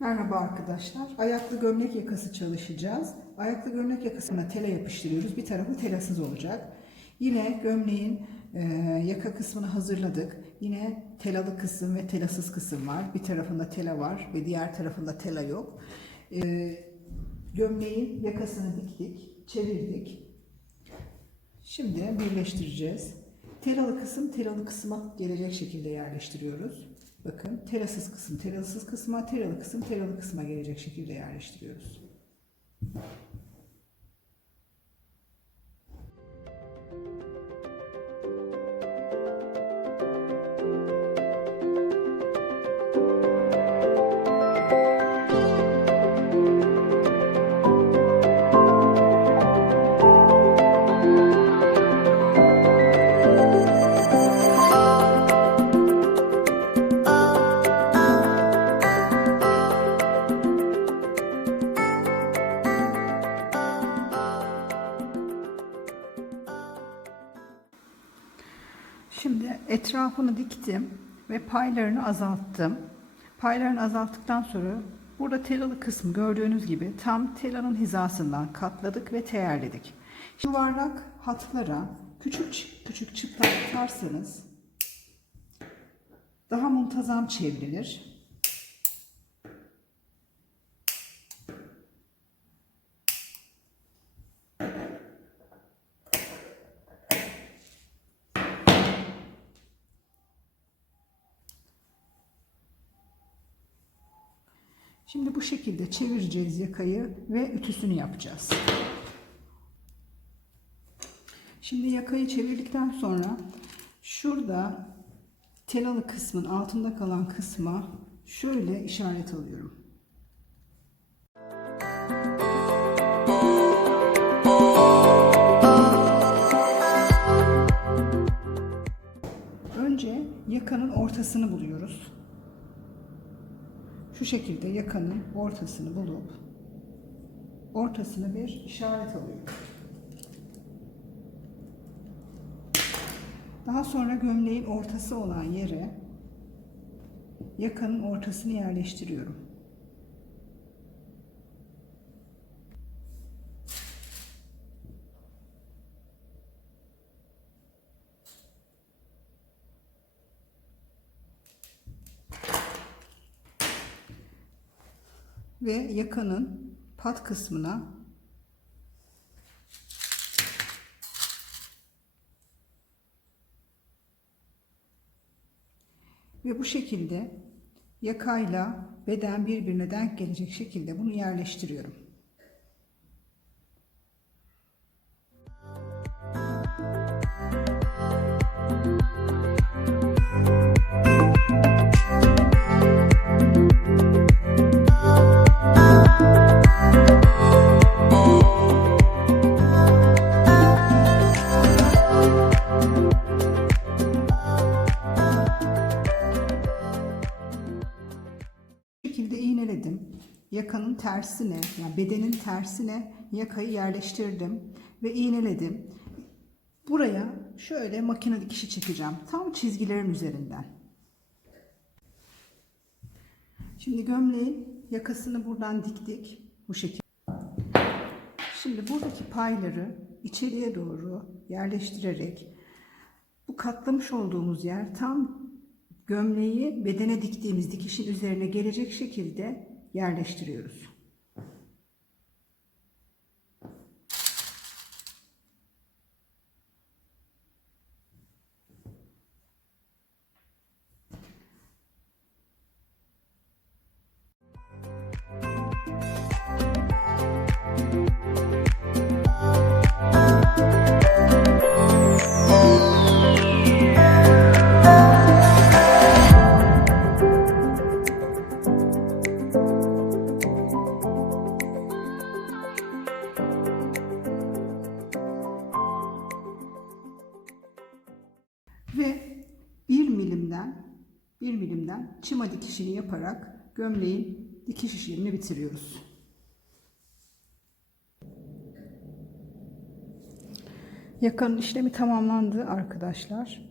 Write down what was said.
Merhaba arkadaşlar. Ayaklı gömlek yakası çalışacağız. Ayaklı gömlek yakasına tela yapıştırıyoruz. Bir tarafı telasız olacak. Yine gömleğin e, yaka kısmını hazırladık. Yine telalı kısım ve telasız kısım var. Bir tarafında tela var ve diğer tarafında tela yok. E, gömleğin yakasını diktik, çevirdik. Şimdi birleştireceğiz. Telalı kısım telalı kısma gelecek şekilde yerleştiriyoruz. Bakın telasız kısım telasız kısma, telalı kısım telalı kısma gelecek şekilde yerleştiriyoruz. Şimdi etrafını diktim ve paylarını azalttım. Paylarını azalttıktan sonra burada telalı kısmı gördüğünüz gibi tam telanın hizasından katladık ve teyerledik. Yuvarlak hatlara küçük küçük çıtlar tutarsanız daha muntazam çevrilir. Şimdi bu şekilde çevireceğiz yakayı ve ütüsünü yapacağız. Şimdi yakayı çevirdikten sonra şurada telalı kısmın altında kalan kısma şöyle işaret alıyorum. Önce yakanın ortasını buluyoruz. Şu şekilde yakanın ortasını bulup ortasına bir işaret alıyorum. Daha sonra gömleğin ortası olan yere yakanın ortasını yerleştiriyorum. Ve yakanın pat kısmına ve bu şekilde yakayla beden birbirine denk gelecek şekilde bunu yerleştiriyorum. Yakanın tersine, yani bedenin tersine yakayı yerleştirdim ve iğneledim. Buraya şöyle makine dikişi çekeceğim. Tam çizgilerin üzerinden. Şimdi gömleğin yakasını buradan diktik. Bu şekilde. Şimdi buradaki payları içeriye doğru yerleştirerek bu katlamış olduğumuz yer tam gömleği bedene diktiğimiz dikişin üzerine gelecek şekilde yerleştiriyoruz. 1 milimden çıma dikişini yaparak gömleğin dikiş işlemini bitiriyoruz. Yakanın işlemi tamamlandı arkadaşlar.